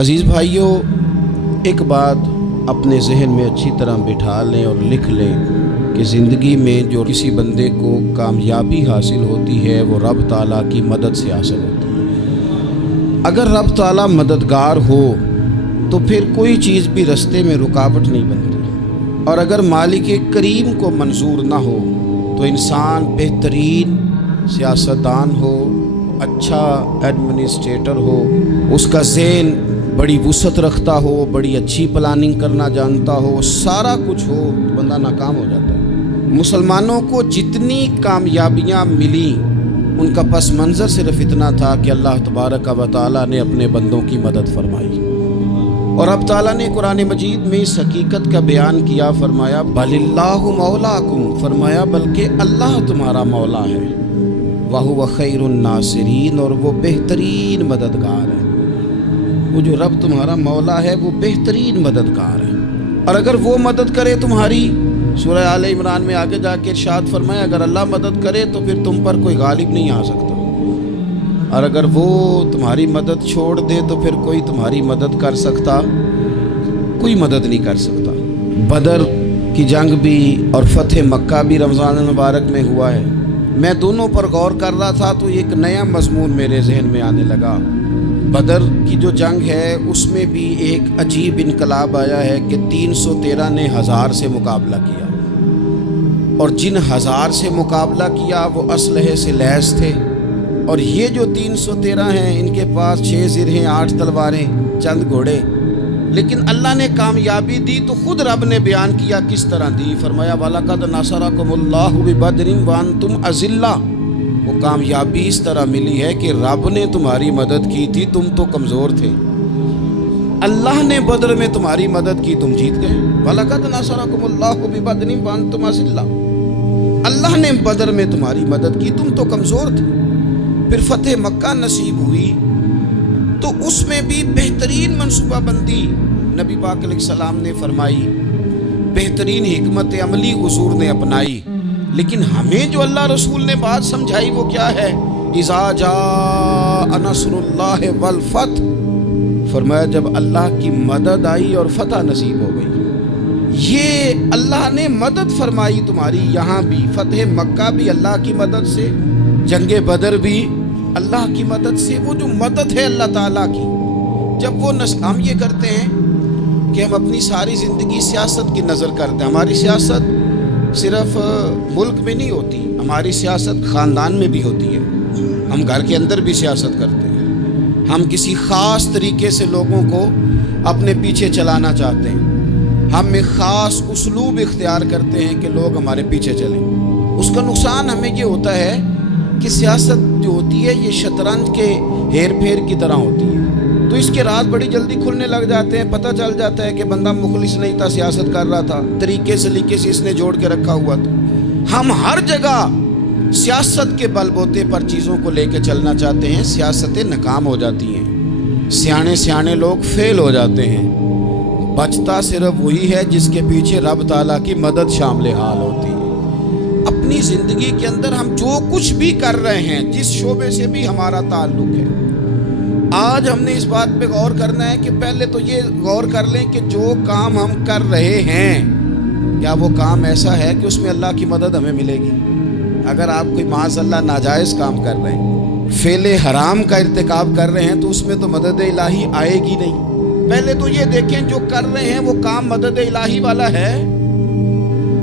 عزیز بھائیوں، ایک بات اپنے ذہن میں اچھی طرح بٹھا لیں اور لکھ لیں کہ زندگی میں جو کسی بندے کو کامیابی حاصل ہوتی ہے وہ رب تعالیٰ کی مدد سے حاصل ہوتی ہے۔ اگر رب تعالیٰ مددگار ہو تو پھر کوئی چیز بھی رستے میں رکاوٹ نہیں بنتی، اور اگر مالک کریم کو منظور نہ ہو تو انسان بہترین سیاستدان ہو، اچھا ایڈمنسٹریٹر ہو، اس کا ذہن بڑی وسعت رکھتا ہو، بڑی اچھی پلاننگ کرنا جانتا ہو، سارا کچھ ہو، تو بندہ ناکام ہو جاتا ہے۔ مسلمانوں کو جتنی کامیابیاں ملی ان کا پس منظر صرف اتنا تھا کہ اللہ تبارک و تعالیٰ نے اپنے بندوں کی مدد فرمائی، اور اب تعالیٰ نے قرآن مجید میں اس حقیقت کا بیان کیا، فرمایا بل اللہ مولاکم، فرمایا بلکہ اللہ تمہارا مولا ہے، وَهُوَ خَيْرُ النَّاصِرِينَ، اور وہ بہترین مددگار ہے۔ وہ جو رب تمہارا مولا ہے وہ بہترین مددگار ہے، اور اگر وہ مدد کرے تمہاری، سورہ آل عمران میں آگے جا کے ارشاد فرمایا اگر اللہ مدد کرے تو پھر تم پر کوئی غالب نہیں آ سکتا، اور اگر وہ تمہاری مدد چھوڑ دے تو پھر کوئی تمہاری مدد کر سکتا، کوئی مدد نہیں کر سکتا۔ بدر کی جنگ بھی اور فتح مکہ بھی رمضان المبارک میں ہوا ہے۔ میں دونوں پر غور کر رہا تھا تو ایک نیا مضمون میرے ذہن میں آنے لگا۔ بدر کی جو جنگ ہے اس میں بھی ایک عجیب انقلاب آیا ہے کہ 313 نے 1000 سے مقابلہ کیا، اور جن 1000 سے مقابلہ کیا وہ اسلحے سے لیس تھے، اور یہ جو 313 ہیں ان کے پاس 6 زرہیں، 8 تلواریں، چند گھوڑے، لیکن اللہ نے کامیابی دی تو خود رب نے بیان کیا کس طرح دی، فرمایا وَلَقَدْ نَصَرَكُمُ اللَّهُ بِبَدْرٍ وَأَنْتُمْ أَذِلَّةٌ۔ وہ کامیابی اس طرح ملی ہے کہ رب نے تمہاری مدد کی تھی، تم تو کمزور تھے، اللہ نے بدر میں تمہاری مدد کی، تم جیت گئے۔ وَلَقَدْ نَصَرَكُمُ اللَّهُ بِبَدْرٍ وَأَنْتُمْ أَذِلَّةٌ، اللہ نے بدر میں تمہاری مدد کی، تم تو کمزور تھے۔ پھر فتح مکہ نصیب ہوئی تو اس میں بھی بہترین منصوبہ بندی نبی پاک علیہ السلام نے فرمائی، بہترین حکمت عملی حضور نے اپنائی، لیکن ہمیں جو اللہ رسول نے بات سمجھائی وہ کیا ہے؟ اذا جاء نصر اللہ والفتح، فرمایا جب اللہ کی مدد آئی اور فتح نصیب ہو گئی۔ یہ اللہ نے مدد فرمائی تمہاری، یہاں بھی فتح مکہ بھی اللہ کی مدد سے، جنگ بدر بھی اللہ کی مدد سے۔ وہ جو مدد ہے اللہ تعالیٰ کی، جب وہ ہم یہ کرتے ہیں کہ ہم اپنی ساری زندگی سیاست کی نظر کرتے ہیں، ہماری سیاست صرف ملک میں نہیں ہوتی، ہماری سیاست خاندان میں بھی ہوتی ہے، ہم گھر کے اندر بھی سیاست کرتے ہیں، ہم کسی خاص طریقے سے لوگوں کو اپنے پیچھے چلانا چاہتے ہیں، ہم ایک خاص اسلوب اختیار کرتے ہیں کہ لوگ ہمارے پیچھے چلیں۔ اس کا نقصان ہمیں یہ ہوتا ہے کہ سیاست جو ہوتی ہے یہ شطرنج کے ہیر پھیر کی طرح ہوتی ہے، تو اس کے راز بڑی جلدی کھلنے لگ جاتے ہیں، پتہ چل جاتا ہے کہ بندہ مخلص نہیں تھا، سیاست کر رہا تھا، طریقے سلیقے سے اس نے جوڑ کے رکھا ہوا تھا۔ ہم ہر جگہ سیاست کے بل بوتے پر چیزوں کو لے کے چلنا چاہتے ہیں، سیاستیں ناکام ہو جاتی ہیں، سیانے لوگ فیل ہو جاتے ہیں، بچتا صرف وہی ہے جس کے پیچھے رب تعالیٰ کی مدد شامل حال ہوتی ہے۔ اپنی زندگی کے اندر ہم جو کچھ بھی کر رہے ہیں، جس شعبے سے بھی ہمارا تعلق ہے، آج ہم نے اس بات پہ غور کرنا ہے کہ پہلے تو یہ غور کر لیں کہ جو کام ہم کر رہے ہیں کیا وہ کام ایسا ہے کہ اس میں اللہ کی مدد ہمیں ملے گی؟ اگر آپ کوئی معاذ اللہ ناجائز کام کر رہے ہیں، فعل حرام کا ارتکاب کر رہے ہیں، تو اس میں تو مدد الہی آئے گی نہیں۔ پہلے تو یہ دیکھیں جو کر رہے ہیں وہ کام مدد الہی والا ہے،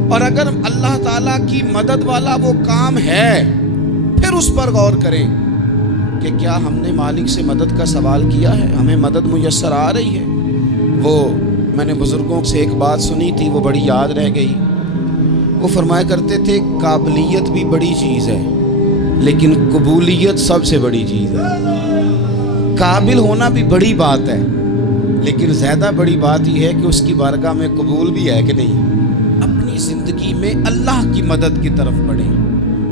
اور اگر اللہ تعالیٰ کی مدد والا وہ کام ہے پھر اس پر غور کریں کہ کیا ہم نے مالک سے مدد کا سوال کیا ہے، ہمیں مدد میسر آ رہی ہے۔ وہ میں نے بزرگوں سے ایک بات سنی تھی، وہ بڑی یاد رہ گئی۔ وہ فرمایا کرتے تھے قابلیت بھی بڑی چیز ہے لیکن قبولیت سب سے بڑی چیز ہے۔ قابل ہونا بھی بڑی بات ہے لیکن زیادہ بڑی بات یہ ہے کہ اس کی بارگاہ میں قبول بھی ہے کہ نہیں۔ اپنی زندگی میں اللہ کی مدد کی طرف بڑھیں،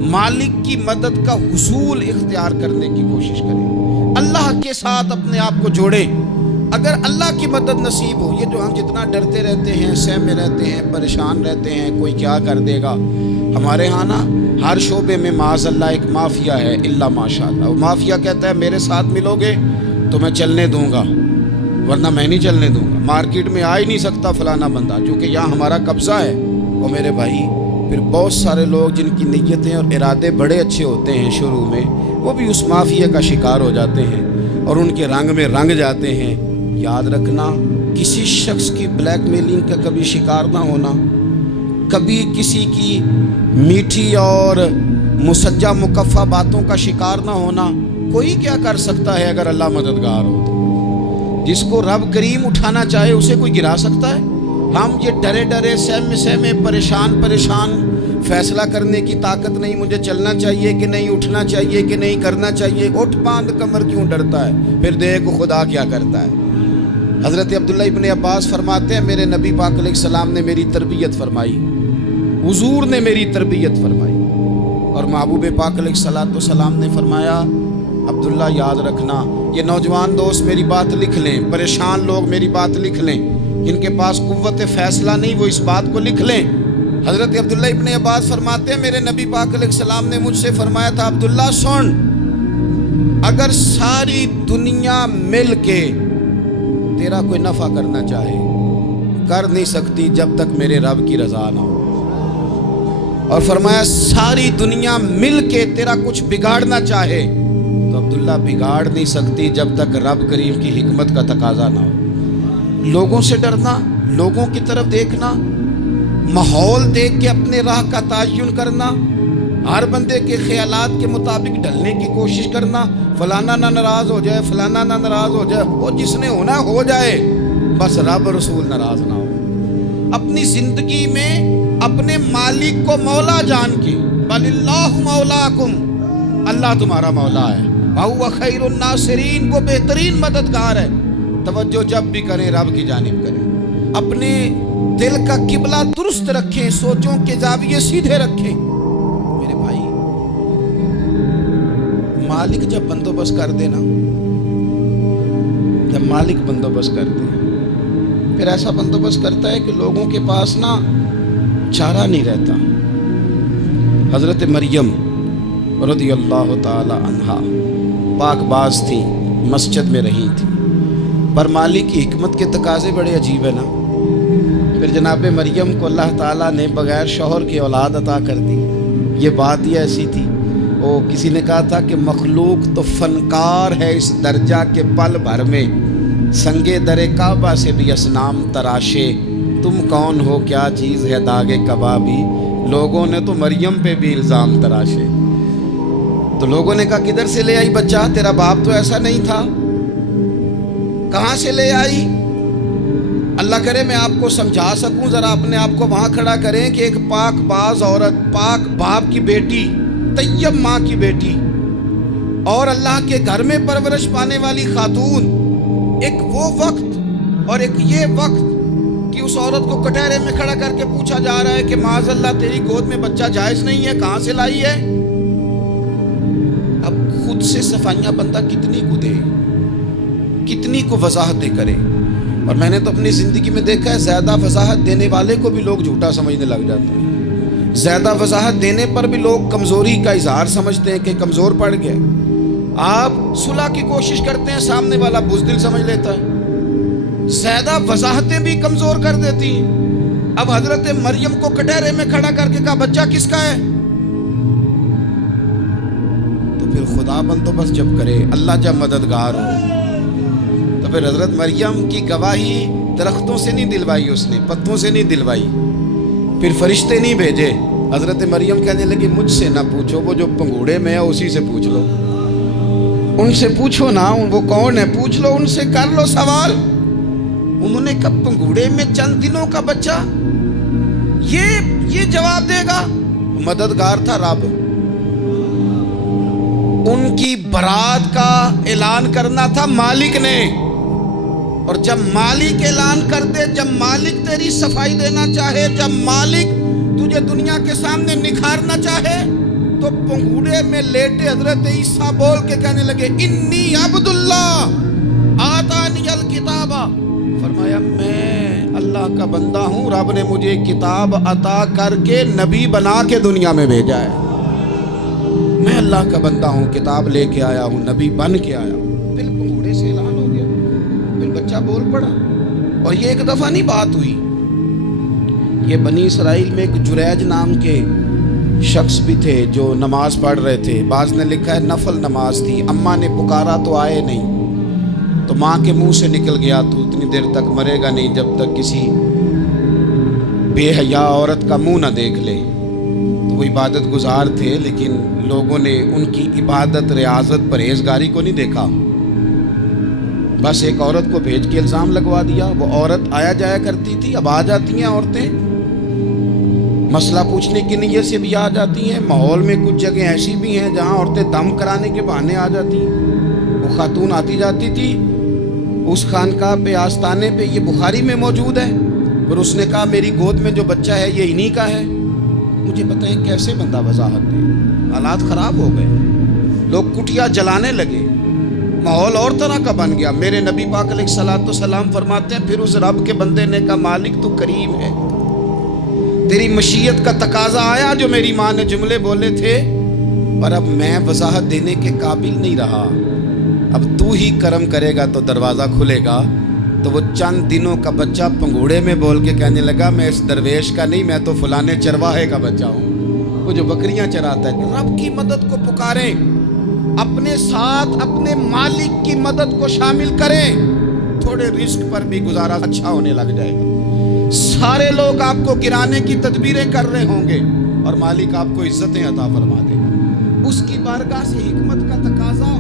مالک کی مدد کا حصول اختیار کرنے کی کوشش کریں، اللہ کے ساتھ اپنے آپ کو جوڑیں۔ اگر اللہ کی مدد نصیب ہو، یہ جو ہم جتنا ڈرتے رہتے ہیں، سہ میں رہتے ہیں، پریشان رہتے ہیں کوئی کیا کر دے گا، ہمارے ہاں نا ہر شعبے میں معاذ اللہ ایک مافیا ہے، الا ماشاء اللہ۔ وہ مافیا کہتا ہے میرے ساتھ ملو گے تو میں چلنے دوں گا، ورنہ میں نہیں چلنے دوں گا، مارکیٹ میں آ ہی نہیں سکتا فلانا بندہ، چونکہ یہاں ہمارا قبضہ ہے۔ اور میرے بھائی پھر بہت سارے لوگ جن کی نیتیں اور ارادے بڑے اچھے ہوتے ہیں شروع میں، وہ بھی اس مافیا کا شکار ہو جاتے ہیں اور ان کے رنگ میں رنگ جاتے ہیں۔ یاد رکھنا، کسی شخص کی بلیک میلنگ کا کبھی شکار نہ ہونا، کبھی کسی کی میٹھی اور مسجع مکفہ باتوں کا شکار نہ ہونا۔ کوئی کیا کر سکتا ہے اگر اللہ مددگار ہو تو؟ جس کو رب کریم اٹھانا چاہے اسے کوئی گرا سکتا ہے؟ ہم یہ ڈرے ڈرے سہمے سہمے پریشان فیصلہ کرنے کی طاقت نہیں، مجھے چلنا چاہیے کہ نہیں، اٹھنا چاہیے کہ نہیں، کرنا چاہیے، اٹھ باندھ کمر کیوں ڈرتا ہے؟ پھر دیکھ خدا کیا کرتا ہے۔ حضرت عبداللہ ابن عباس فرماتے ہیں میرے نبی پاک علیہ السلام نے میری تربیت فرمائی، حضور نے میری تربیت فرمائی، اور محبوب پاک علیہ السلام نے فرمایا عبداللہ یاد رکھنا، یہ نوجوان دوست میری بات لکھ لیں، پریشان لوگ میری بات لکھ لیں، جن کے پاس قوت فیصلہ نہیں وہ اس بات کو لکھ لیں۔ حضرت عبداللہ ابن عباس فرماتے ہیں میرے نبی پاک علیہ السلام نے مجھ سے فرمایا تھا عبداللہ سن، اگر ساری دنیا مل کے تیرا کوئی نفع کرنا چاہے کر نہیں سکتی جب تک میرے رب کی رضا نہ ہو، اور فرمایا ساری دنیا مل کے تیرا کچھ بگاڑنا چاہے تو عبداللہ بگاڑ نہیں سکتی جب تک رب کریم کی حکمت کا تقاضا نہ ہو۔ لوگوں سے ڈرنا، لوگوں کی طرف دیکھنا، ماحول دیکھ کے اپنے راہ کا تعین کرنا، ہر بندے کے خیالات کے مطابق ڈھلنے کی کوشش کرنا، فلانا نہ ناراض ہو جائے، فلانا نہ ناراض ہو جائے، وہ جس نے ہونا ہو جائے، بس رب رسول ناراض نہ ہو۔ اپنی زندگی میں اپنے مالک کو مولا جان کے، بل اللہ مولاکم، اللہ تمہارا مولا ہے، وَهُوَ خَيْرُ النَّاصِرِينَ، وہ بہترین مددگار ہے۔ توجہ جب بھی کریں رب کی جانب کریں، اپنے دل کا قبلہ درست رکھیں، سوچوں کے زاویے سیدھے رکھیں۔ میرے بھائی مالک جب بندوبست کر دے نا، جب مالک بندوبست کر دے پھر ایسا بندوبست کرتا ہے کہ لوگوں کے پاس نا چارہ نہیں رہتا۔ حضرت مریم رضی اللہ تعالی عنہا پاک باز تھی، مسجد میں رہی تھی، پر مالک کی حکمت کے تقاضے بڑے عجیب ہے نا۔ پھر جناب مریم کو اللہ تعالیٰ نے بغیر شوہر کی اولاد عطا کر دی۔ یہ بات ہی ایسی تھی، وہ کسی نے کہا تھا کہ مخلوق تو فنکار ہے اس درجہ کے پل بھر میں سنگے در کعبہ سے بھی اصنام تراشے، تم کون ہو کیا چیز ہے داغ کبابی، لوگوں نے تو مریم پہ بھی الزام تراشے۔ تو لوگوں نے کہا کدھر سے لے آئی بچہ، تیرا باپ تو ایسا نہیں تھا، کہاں سے لے آئی؟ اللہ کرے میں آپ کو سمجھا سکوں، ذرا اپنے آپ کو وہاں کھڑا کریں کہ ایک پاک باز عورت، پاک باپ کی بیٹی، طیب ماں کی بیٹی، اور اللہ کے گھر میں پرورش پانے والی خاتون، ایک وہ وقت اور ایک یہ وقت کہ اس عورت کو کٹہرے میں کھڑا کر کے پوچھا جا رہا ہے کہ معاذ اللہ تیری گود میں بچہ جائز نہیں ہے، کہاں سے لائی ہے؟ اب خود سے صفائیاں بندہ کتنی کو دے، کتنی کو وضاحتیں کرے۔ اور میں نے تو اپنی زندگی میں دیکھا ہے زیادہ وضاحت دینے والے کو بھی لوگ جھوٹا سمجھنے لگ جاتے ہیں، زیادہ وضاحت دینے پر بھی لوگ کمزوری کا اظہار سمجھتے ہیں کہ کمزور پڑ گئے۔ آپ صلح کی کوشش کرتے ہیں، سامنے والا بزدل سمجھ لیتا ہے، زیادہ وضاحتیں بھی کمزور کر دیتی ہیں۔ اب حضرت مریم کو کٹہرے میں کھڑا کر کے کہا بچہ کس کا ہے؟ تو پھر خدا بندوبست جب کرے، اللہ جب مددگار ہو، تو پھر حضرت مریم کی گواہی درختوں سے نہیں دلوائی، اس نے پتوں سے نہیں دلوائی، پھر فرشتے نہیں بھیجے۔ حضرت مریم کہنے لگی مجھ سے نہ پوچھو، وہ جو پنگوڑے میں ہے اسی سے پوچھ لو، ان سے پوچھو نا، وہ کون ہے پوچھ لو، ان سے کر لو سوال۔ انہوں نے کہا پنگوڑے میں چند دنوں کا بچہ یہ جواب دے گا؟ مددگار تھا رب، ان کی برات کا اعلان کرنا تھا مالک نے، اور جب مالک اعلان کر دے، جب مالک تیری صفائی دینا چاہے، جب مالک تجھے دنیا کے سامنے نکھارنا چاہے، تو پنگوڑے میں لیٹے حضرت عیسیٰ بول کے کہنے لگے انی عبداللہ آتانی الکتاب، فرمایا میں اللہ کا بندہ ہوں، رب نے مجھے کتاب عطا کر کے نبی بنا کے دنیا میں بھیجا ہے، میں اللہ کا بندہ ہوں، کتاب لے کے آیا ہوں، نبی بن کے آیا ہوں۔ پھر پنگوڑے سے اعلان ہو گیا، پھر بچہ بچہ بول پڑا. اور یہ ایک دفعہ نہیں بات ہوئی. یہ بنی اسرائیل میں ایک جریج نام کے شخص بھی تھے جو نماز پڑھ رہے تھے. بعض نے لکھا ہے نفل نماز تھی. اماں نے پکارا تو آئے نہیں، تو ماں کے منہ سے نکل گیا تو اتنی دیر تک مرے گا نہیں جب تک کسی بے حیا عورت کا منہ نہ دیکھ لے. تو وہ عبادت گزار تھے، لیکن لوگوں نے ان کی عبادت، ریاضت، پرہیزگاری کو نہیں دیکھا. بس ایک عورت کو بھیج کے الزام لگوا دیا. وہ عورت آیا جایا کرتی تھی، اب آ جاتی ہیں عورتیں، مسئلہ پوچھنے کی نیت سے بھی آ جاتی ہیں. ماحول میں کچھ جگہ ایسی بھی ہیں جہاں عورتیں دم کرانے کے بہانے آ جاتی ہیں. وہ خاتون آتی جاتی تھی اس خانقاہ پہ، آستانے پہ. یہ بخاری میں موجود ہے. پھر اس نے کہا میری گود میں جو بچہ ہے یہ انہی کا ہے. مجھے بتائیں کیسے بندہ وضاحت دے. حالات خراب ہو گئے، لوگ کٹیا جلانے لگے، ماحول اور طرح کا بن گیا. میرے نبی پاک علیہ الصلوۃ والسلام فرماتے ہیں پھر اس رب کے بندے نے کہا مالک تو کریم ہے، تیری مشیت کا تقاضا آیا جو میری ماں نے جملے بولے تھے، پر اب میں وضاحت دینے کے قابل نہیں رہا. اب تو ہی کرم کرے گا تو دروازہ کھلے گا. تو وہ چند دنوں کا بچہ پنگوڑے میں بول کے کہنے لگا میں اس درویش کا نہیں، میں تو فلانے چرواہے کا بچہ ہوں، وہ جو بکریاں چراتا ہے. رب کی مدد کو پکاریں، اپنے ساتھ اپنے مالک کی مدد کو شامل کریں. تھوڑے رزق پر بھی گزارا اچھا ہونے لگ جائے گا. سارے لوگ آپ کو گرانے کی تدبیریں کر رہے ہوں گے اور مالک آپ کو عزتیں عطا فرما دے گا. اس کی بارگاہ سے حکمت کا تقاضا